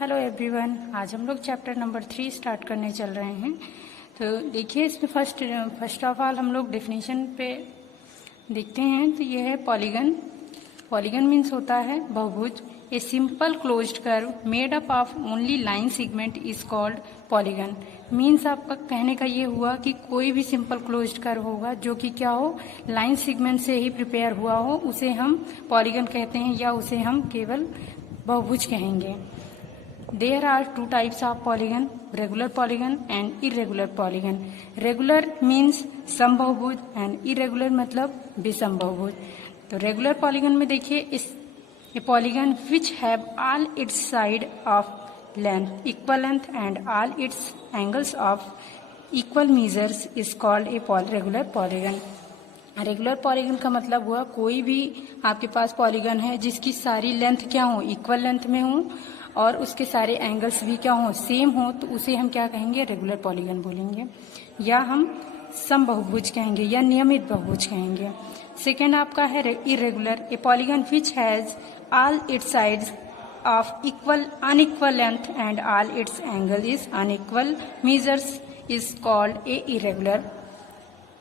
Hello everyone, आज हम लोग चैप्टर नंबर 3 स्टार्ट करने चल रहे हैं। तो देखिए, इसमें फर्स्ट ऑफ ऑल हम लोग डेफिनेशन पे देखते हैं। तो ये है पॉलीगन। पॉलीगन मीन्स होता है बहुभुज। ए simple closed curve made up of only line segment is called polygon. Means आपका कहने का ये हुआ कि कोई भी सिंपल क्लोज्ड कर्व होगा जो कि क्या हो, लाइन सेगमेंट से ही प्रिपेयर हुआ हो, उसे हम पॉलीगन कहते हैं या उसे हम केवल बहुभुज कहेंगे। There are two types of polygon, regular polygon and irregular polygon. Regular means समबहुभुज and irregular मतलब विषमबहुभुज। तो regular polygon में देखिए, इस a polygon which have all its side of length equal length and all its angles of equal measures is called a regular polygon. Regular polygon का मतलब हुआ कोई भी आपके पास पॉलीगन है जिसकी सारी लेंथ क्या हो, इक्वल लेंथ में हो और उसके सारे एंगल्स भी क्या हो, सेम हो, तो उसे हम क्या कहेंगे, रेगुलर पॉलीगन बोलेंगे या हम समबहुभुज कहेंगे या नियमित बहुभुज कहेंगे। सेकेंड आपका है irregular. A polygon which has all it's sides of equal unequal length and all it's angle is unequal measures is called a irregular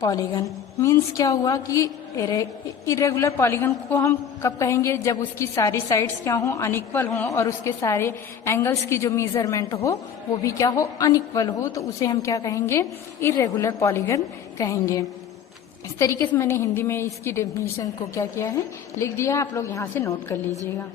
polygon. Means क्या हुआ कि इरेगुलर पॉलीगन को हम कब कहेंगे, जब उसकी सारी साइड्स क्या हो, अनइक्वल हो और उसके सारे एंगल्स की जो मेजरमेंट हो वो भी क्या हो, अनइक्वल हो, तो उसे हम क्या कहेंगे, इरेगुलर पॉलीगन कहेंगे। इस तरीके से मैंने हिंदी में इसकी डेफिनेशन को क्या किया है, लिख दिया है, आप लोग यहाँ से नोट कर लीजिएगा।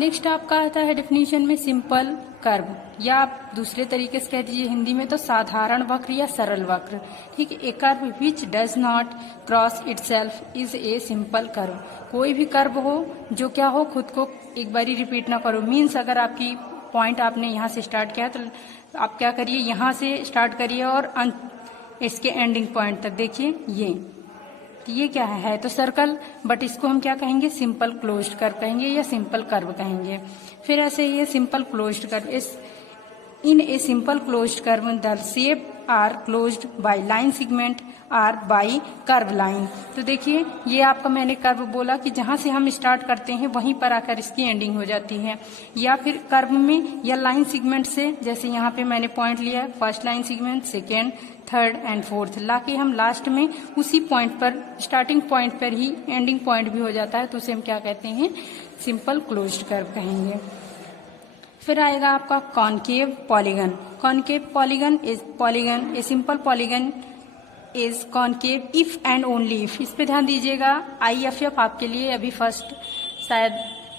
नेक्स्ट आपका आता है डेफिनेशन में सिंपल कर्व, या आप दूसरे तरीके से कह दीजिए हिंदी में तो साधारण वक्र या सरल वक्र। ठीक है, a curve which does not cross itself is a simple curve. कोई भी कर्व हो जो क्या हो, खुद को एक बारी रिपीट ना करो। मीन्स अगर आपकी पॉइंट आपने यहाँ से स्टार्ट किया तो आप क्या करिए, यहाँ से स्टार्ट करिए और इसके एंडिंग पॉइंट तक देखिए ये क्या है तो सर्कल, बट इसको हम क्या कहेंगे, सिंपल क्लोज्ड कर्व कहेंगे या सिंपल कर्व कहेंगे। फिर ऐसे ही सिंपल क्लोज्ड कर्व, इस in a simple closed curve the shape are closed by line segment or by curve line. तो देखिए, ये आपका मैंने कर्व बोला कि जहां से हम स्टार्ट करते हैं वहीं पर आकर इसकी एंडिंग हो जाती है, या फिर कर्व में या लाइन सेगमेंट से, जैसे यहाँ पे मैंने पॉइंट लिया, first line segment, second, third and fourth, लाके हम लास्ट में उसी पॉइंट पर, स्टार्टिंग पॉइंट पर ही एंडिंग पॉइंट भी हो जाता है, तो उसे हम क्या कहते हैं, सिंपल क्लोज्ड कर्व कहेंगे। फिर आएगा आपका concave polygon. Concave polygon is polygon, A simple polygon is concave if and only if. इस पे ध्यान दीजिएगा, IFF आपके लिए अभी शायद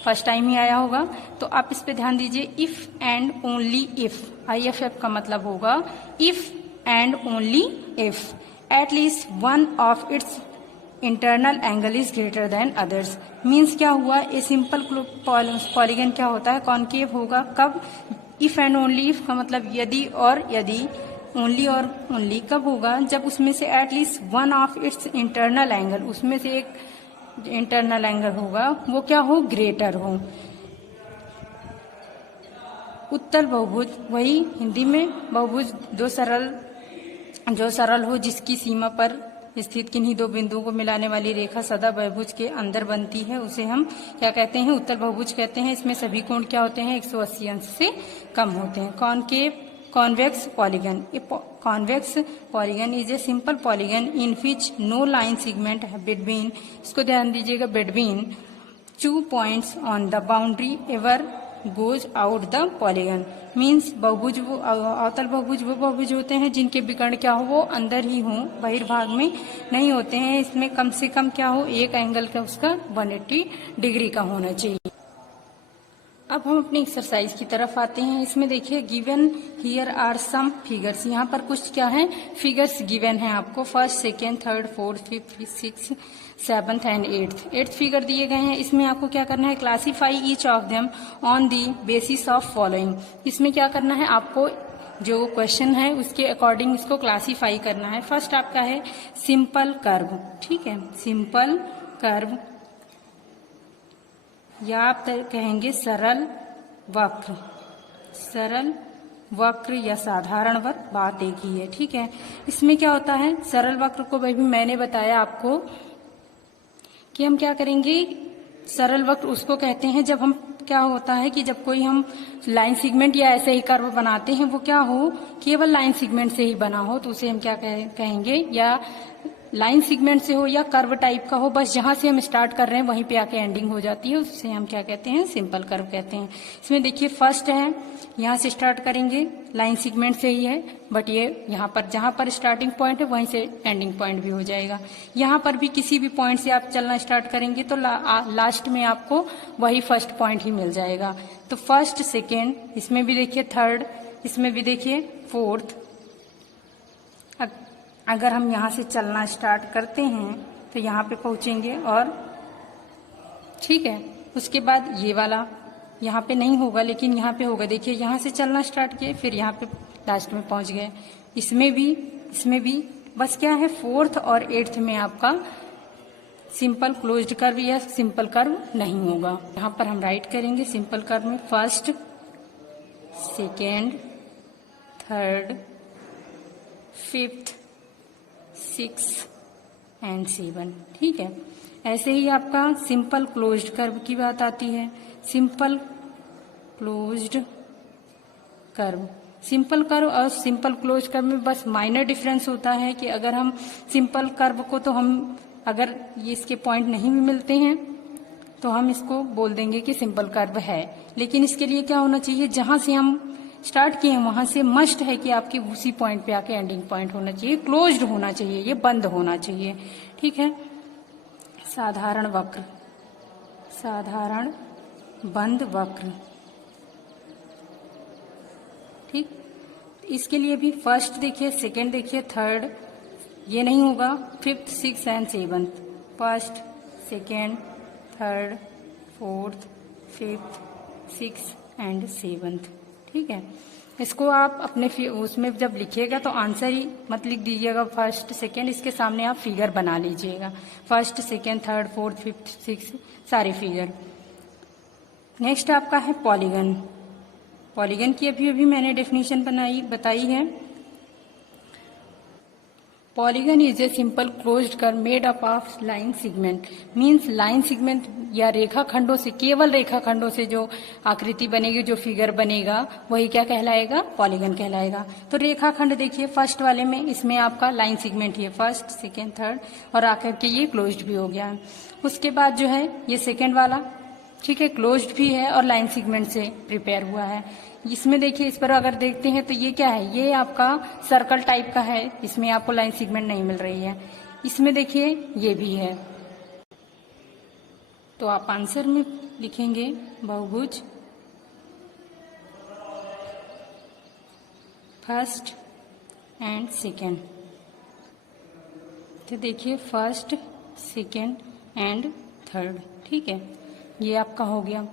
फर्स्ट टाइम ही आया होगा, तो आप इस पे ध्यान दीजिए, if and only if. IFF का मतलब होगा if and only if at least one of its internal angle is greater than others. Means क्या हुआ, ए सिंपल पॉलीगन क्या होता है, कॉनकेव होगा कब, इफ एंड ओनली इफ का मतलब यदि और यदि, ओनली और ओनली कब होगा, जब उसमें से at least one of its internal angle, उसमें से एक इंटरनल एंगल होगा वो क्या हो, ग्रेटर हो। उत्तल बहुभुज, वही हिंदी में बहुभुज जो सरल हो, जिसकी सीमा पर स्थित किन्हीं दो बिंदुओं को मिलाने वाली रेखा सदा बहुभुज के अंदर बनती है, उसे हम क्या कहते हैं, उत्तल बहुभुज कहते हैं। इसमें सभी कोण क्या होते हैं, 180 अंश से कम होते हैं। Concave convex polygon, convex polygon is a simple polygon in which no line segment between, इसको ध्यान दीजिएगा, between 2 points on the boundary ever goes out the polygon. Means बहुभुज वो अवतल बहुभुज वो बहुभुज होते हैं जिनके विकर्ण क्या हो, वो अंदर ही हो, बहिर्भाग में नहीं होते हैं। इसमें कम से कम क्या हो, एक एंगल का उसका 180 डिग्री का होना चाहिए। अब हम अपनी एक्सरसाइज की तरफ आते हैं। इसमें देखिए, given here are some figures, यहाँ पर कुछ क्या है, फिगर्स गिवन है आपको, first, second, third, fourth, fifth, six, seventh and eighth figure दिए गए हैं। इसमें आपको क्या करना है, classify each of them on the basis of following. इसमें क्या करना है, आपको जो क्वेश्चन है उसके अकॉर्डिंग इसको क्लासीफाई करना है। फर्स्ट आपका है सिंपल कर्व, ठीक है, सिंपल कर्व या आप कहेंगे सरल वक्र, सरल वक्र या साधारण वक्र, बात एक ही है, ठीक है। इसमें क्या होता है, सरल वक्र को भाई मैंने बताया आपको कि हम क्या करेंगे, सरल वक्र उसको कहते हैं जब हम क्या होता है कि जब कोई हम लाइन सेगमेंट या ऐसे ही कर्व बनाते हैं वो क्या हो, केवल लाइन सेगमेंट से ही बना हो तो उसे हम क्या कहेंगे, या लाइन सेगमेंट से हो या कर्व टाइप का हो, बस जहां से हम स्टार्ट कर रहे हैं वहीं पे आके एंडिंग हो जाती है, उससे हम क्या कहते हैं, सिंपल कर्व कहते हैं। इसमें देखिए फर्स्ट है, यहाँ से स्टार्ट करेंगे, लाइन सेगमेंट से ही है, बट ये यहाँ पर जहां पर स्टार्टिंग पॉइंट है वहीं से एंडिंग पॉइंट भी हो जाएगा। यहाँ पर भी किसी भी पॉइंट से आप चलना स्टार्ट करेंगे तो लास्ट में आपको वही फर्स्ट पॉइंट ही मिल जाएगा। तो फर्स्ट, सेकेंड, इसमें भी देखिए थर्ड, इसमें भी देखिए फोर्थ। अगर हम यहाँ से चलना स्टार्ट करते हैं तो यहाँ पे पहुंचेंगे और ठीक है, उसके बाद ये वाला यहाँ पे नहीं होगा लेकिन यहाँ पे होगा। देखिए यहाँ से चलना स्टार्ट किए, फिर यहाँ पे लास्ट में पहुंच गए। इसमें भी बस क्या है, फोर्थ और एट्थ में आपका सिंपल क्लोज्ड कर्व या सिंपल कर्व नहीं होगा। यहाँ पर हम राइट करेंगे सिंपल कर्व में first, second, third, fifth, 6 and 7। ठीक है, ऐसे ही आपका सिंपल क्लोज्ड कर्व की बात आती है। Simple closed curve, simple curve और सिंपल क्लोज्ड कर्व में बस माइनर डिफरेंस होता है कि अगर हम सिंपल कर्व को तो हम अगर ये इसके पॉइंट नहीं भी मिलते हैं तो हम इसको बोल देंगे कि सिंपल कर्व है, लेकिन इसके लिए क्या होना चाहिए, जहां से हम स्टार्ट किए हैं वहां से मस्ट है कि आपके उसी पॉइंट पे आके एंडिंग पॉइंट होना चाहिए, क्लोज्ड होना चाहिए, ये बंद होना चाहिए। ठीक है, साधारण वक्र, साधारण बंद वक्र। ठीक, इसके लिए भी फर्स्ट देखिए, सेकेंड देखिए, थर्ड ये नहीं होगा, fifth, 6 and 7। First, second, third, fourth, fifth, 6 and 7। ठीक है, इसको आप अपने उसमें जब लिखिएगा तो आंसर ही मत लिख दीजिएगा फर्स्ट सेकेंड, इसके सामने आप फिगर बना लीजिएगा, first, second, third, fourth, fifth, 6 सारे फिगर। नेक्स्ट आपका है पॉलीगन। पॉलीगन की अभी मैंने डेफिनेशन बताई है। Polygon is a simple closed curve made up of line segment. Means line segment या रेखा खंडों से, केवल रेखा खंडों से जो आकृति बनेगी, जो फिगर बनेगा, वही क्या कहलाएगा, पॉलीगन कहलाएगा। तो रेखा खंड देखिए फर्स्ट वाले में, इसमें आपका लाइन सेगमेंट ही है, फर्स्ट, सेकेंड, थर्ड, और आकर के ये क्लोज्ड भी हो गया। उसके बाद जो है ये सेकेंड वाला, ठीक है, क्लोज्ड भी है और लाइन सेगमेंट से प्रिपेयर हुआ है। इसमें देखिए, इस पर अगर देखते हैं तो ये क्या है, ये आपका सर्कल टाइप का है, इसमें आपको लाइन सेगमेंट नहीं मिल रही है। इसमें देखिए ये भी है, तो आप आंसर में लिखेंगे बहुभुज फर्स्ट एंड सेकेंड। तो देखिए फर्स्ट, सेकेंड एंड थर्ड। ठीक है, ये आपका हो गया।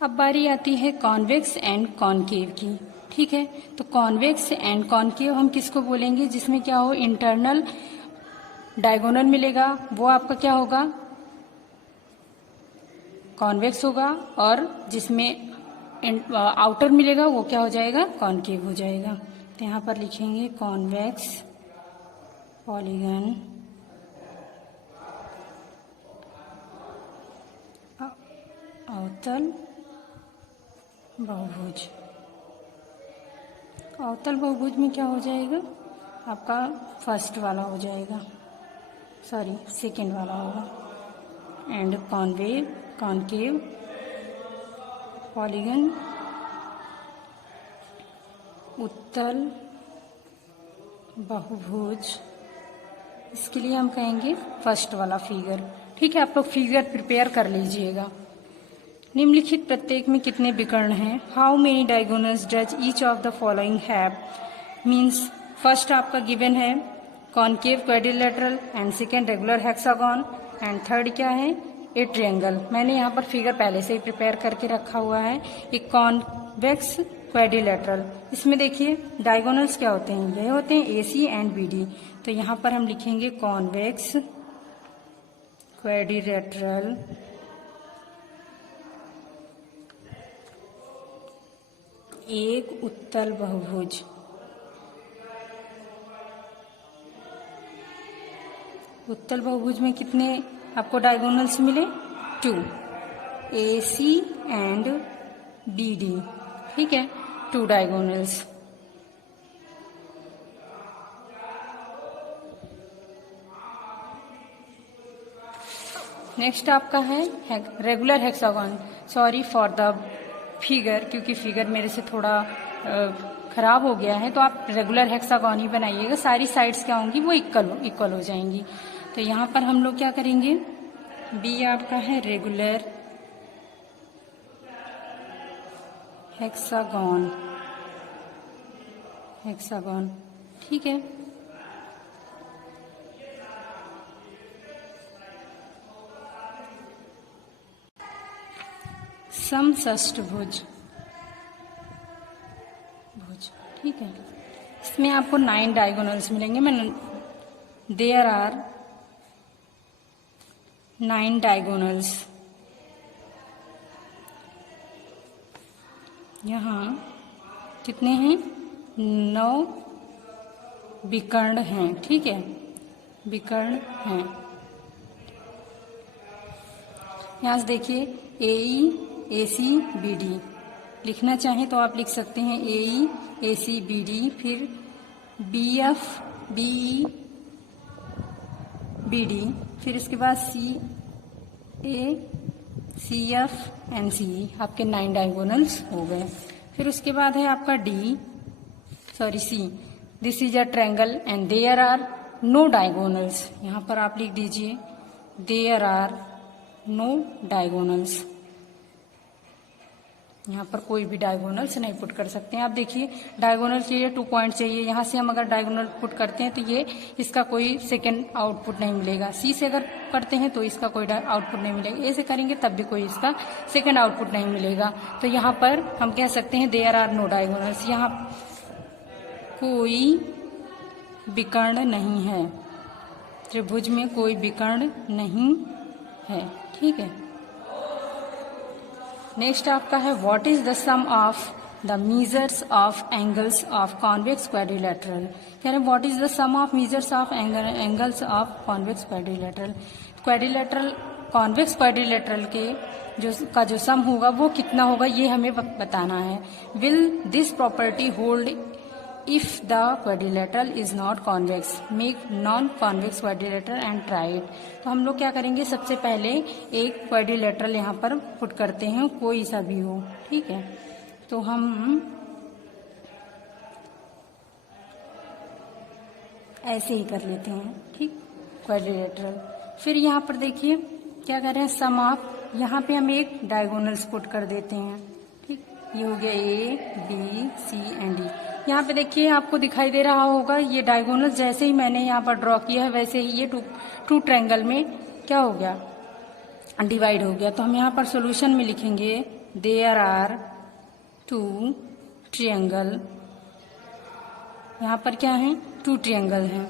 अब बारी आती है कॉन्वेक्स एंड कॉनकेव की। ठीक है, तो कॉन्वेक्स एंड कॉनकेव हम किसको बोलेंगे, जिसमें क्या हो, इंटरनल डायगोनल मिलेगा, वो आपका क्या होगा, कॉन्वेक्स होगा, और जिसमें आउटर मिलेगा वो क्या हो जाएगा, कॉनकेव हो जाएगा। तो यहाँ पर लिखेंगे कॉन्वेक्स पॉलीगन अवतल बहुभुज। अवतल बहुभुज में क्या हो जाएगा, आपका फर्स्ट वाला हो जाएगा, सॉरी सेकेंड वाला होगा। एंड कॉनकेव पॉलीगन उत्तल बहुभुज, इसके लिए हम कहेंगे फर्स्ट वाला फिगर। ठीक है, आप लोग फिगर प्रिपेयर कर लीजिएगा। निम्नलिखित प्रत्येक में कितने विकर्ण हैं, how many diagonals does each of the following have. Means first आपका गिवन है concave quadrilateral, and second regular hexagon, and third क्या है, ए ट्रायंगल। मैंने यहाँ पर फिगर पहले से ही प्रिपेयर करके रखा हुआ है। एक कॉन्वेक्स क्वाड्रिलेटरल, इसमें देखिए डायगोनल्स क्या होते हैं, ये होते हैं AC एंड BD। तो यहाँ पर हम लिखेंगे कॉन्वेक्स क्वाड्रिलेटरल एक उत्तल बहुभुज। उत्तल बहुभुज में कितने आपको डायगोनल्स मिले, 2। AC एंड BD, ठीक है, 2 डायगोनल्स। नेक्स्ट आपका है regular hexagon. Sorry for the figure, क्योंकि फिगर मेरे से थोड़ा खराब हो गया है, तो आप रेगुलर हेक्सागन ही बनाइएगा। सारी साइड्स क्या होंगी, वो इक्वल हो जाएंगी। तो यहाँ पर हम लोग क्या करेंगे, बी आपका है रेगुलर हेक्सागन, ठीक है। समषष्टभुज, ठीक है। इसमें आपको 9 डायगोनल्स मिलेंगे। There are 9 diagonals. यहाँ कितने हैं, 9 विकर्ण हैं, ठीक है, विकर्ण हैं। यहाँ से देखिए AE AC BD लिखना चाहें तो आप लिख सकते हैं, AE AC BD, फिर BF BE BD, फिर इसके बाद CA CF and CE, आपके 9 डायगोनल्स हो गए। फिर उसके बाद है आपका C, this is a triangle and there are no diagonals. यहाँ पर आप लिख दीजिए देयर आर नो डायगोनल्स। यहाँ पर कोई भी डायगोनल्स नहीं पुट कर सकते हैं। आप देखिए डायगोनल चाहिए, 2 पॉइंट चाहिए। यहाँ से हम अगर डायगोनल पुट करते हैं तो ये इसका कोई सेकंड आउटपुट नहीं मिलेगा। सी से अगर करते हैं तो इसका कोई आउटपुट नहीं मिलेगा। ए से करेंगे तब भी कोई इसका सेकंड आउटपुट नहीं मिलेगा। तो यहाँ पर हम कह सकते हैं देयर आर नो डायगोनल्स, यहाँ कोई विकर्ण नहीं है, त्रिभुज में कोई विकर्ण नहीं है, ठीक है। नेक्स्ट आपका है what is the sum of the measures of angles of convex quadrilateral. कह रहे हैं what is the sum of measures of angles of convex quadrilateral. Quadrilateral convex quadrilateral के जो सम होगा वो कितना होगा, ये हमें बताना है। Will this property hold if the quadrilateral is not convex, make non convex quadrilateral and try it. तो हम लोग क्या करेंगे, सबसे पहले एक क्वाड्रिलेटरल यहाँ पर पुट करते हैं, कोई सा भी हो, ठीक है। तो हम ऐसे ही कर लेते हैं, ठीक, क्वाड्रिलेटरल। फिर यहाँ पर देखिए क्या कर रहे हैं, सम ऑफ, यहाँ पे हम एक डायगोनल्स पुट कर देते हैं, ठीक। ये हो गया A B C and D। यहाँ पे देखिए आपको दिखाई दे रहा होगा ये डायगोनल, जैसे ही मैंने यहाँ पर ड्रॉ किया है वैसे ही ये टू ट्रायंगल में क्या हो गया, डिवाइड हो गया। तो हम यहाँ पर सॉल्यूशन में लिखेंगे देयर आर 2 ट्रायंगल। यहाँ पर क्या है, 2 ट्रायंगल हैं,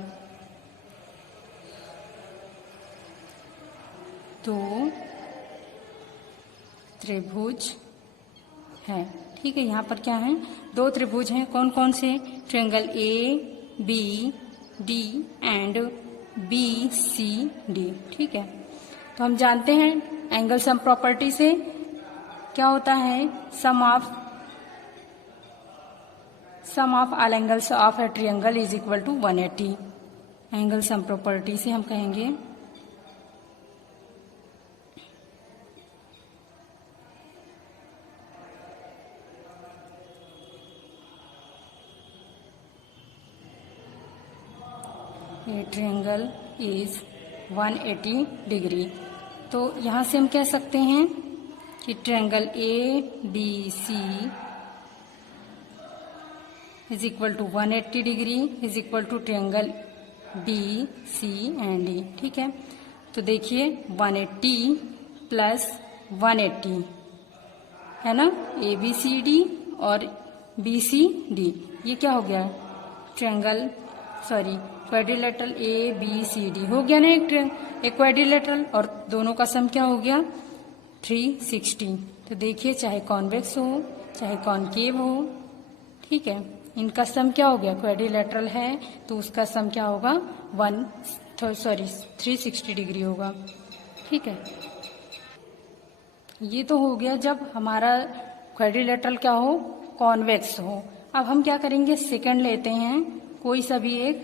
तो त्रिभुज है, ठीक है। यहाँ पर क्या है, 2 त्रिभुज हैं, कौन कौन से, triangle A B D and B C D, ठीक है। तो हम जानते हैं एंगल सम प्रॉपर्टी से क्या होता है, sum of all angles of a triangle is equal to 180। Angle sum property से हम कहेंगे ए ट्रायंगल इज 180 डिग्री। तो यहाँ से हम कह सकते हैं कि triangle ABC is equal to 180 degree is equal to triangle BC and D, ठीक है। तो देखिए 180 प्लस 180 है ना, ABCD और BCD, ये क्या हो गया, ट्रायंगल क्वाड्रिलेटरल ABCD हो गया ना, एक क्वाड्रिलेटरल, और दोनों का सम क्या हो गया 360। तो देखिए चाहे कॉन्वेक्स हो चाहे कॉनकेव हो, ठीक है, इनका सम क्या हो गया, क्वाड्रिलेटरल है तो उसका सम क्या होगा 360 डिग्री होगा, ठीक है। ये तो हो गया जब हमारा क्वाड्रिलेटरल क्या हो, कॉन्वेक्स हो। अब हम क्या करेंगे, सेकंड लेते हैं कोई सा भी एक,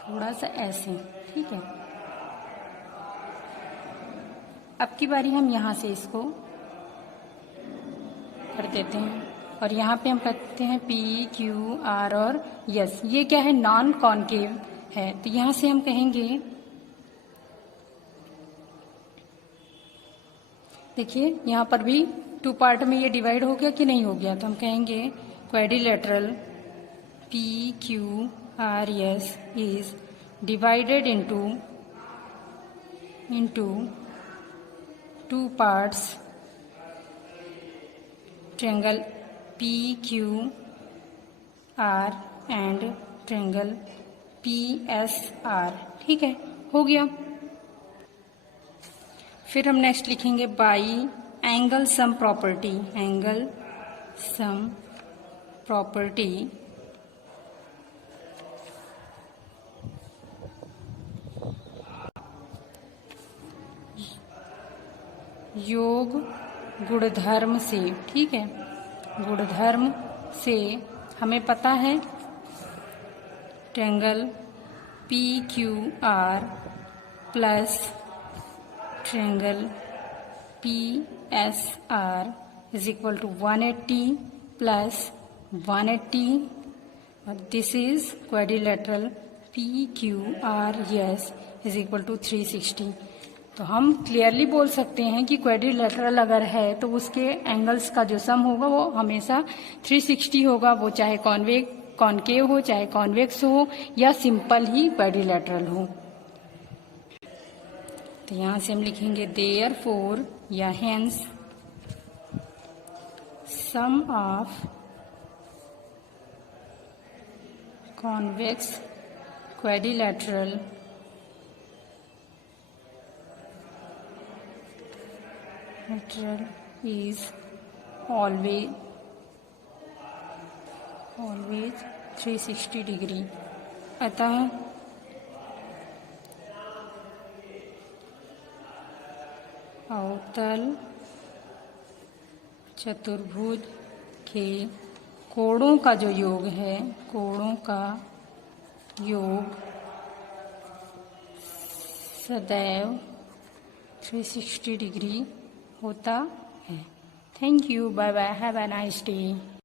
थोड़ा सा ऐसे, ठीक है। अब की बारी हम यहां से इसको कर देते हैं और यहाँ पे हम करते हैं P, Q, R और S। ये क्या है, नॉन कॉन्केव है, तो यहाँ से हम कहेंगे, देखिए यहाँ पर भी 2 पार्ट में ये डिवाइड हो गया कि नहीं हो गया, तो हम कहेंगे quadrilateral P, Q, R, S is divided into 2 parts, triangle P, Q, R and triangle P, S, R, ठीक है, हो गया। फिर हम नेक्स्ट लिखेंगे by angle sum property, angle sum property योग गुणधर्म से, ठीक है, गुणधर्म से हमें पता है triangle P Q R plus triangle P S R is equal to 180 plus 180 और this is quadrilateral P Q R S is equal to 360। तो हम क्लियरली बोल सकते हैं कि क्वाड्रिलेटरल अगर है तो उसके एंगल्स का जो सम होगा वो हमेशा 360 होगा, वो चाहे कॉन्केव हो, चाहे कॉन्वेक्स हो या सिंपल ही क्वाड्रिलेटरल हो। तो यहां से हम लिखेंगे देयरफॉर या hence sum of convex quadrilateral is always 360 degree. अतः अवतल चतुर्भुज के कोणों का जो योग है, कोणों का योग सदैव 360 डिग्री होता है। Thank you, bye bye, have a nice day.